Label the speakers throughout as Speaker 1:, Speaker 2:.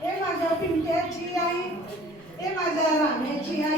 Speaker 1: हे माझ्या पिंट्याची आई हे माझ्या राण्याची आई.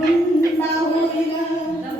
Speaker 1: না হইলা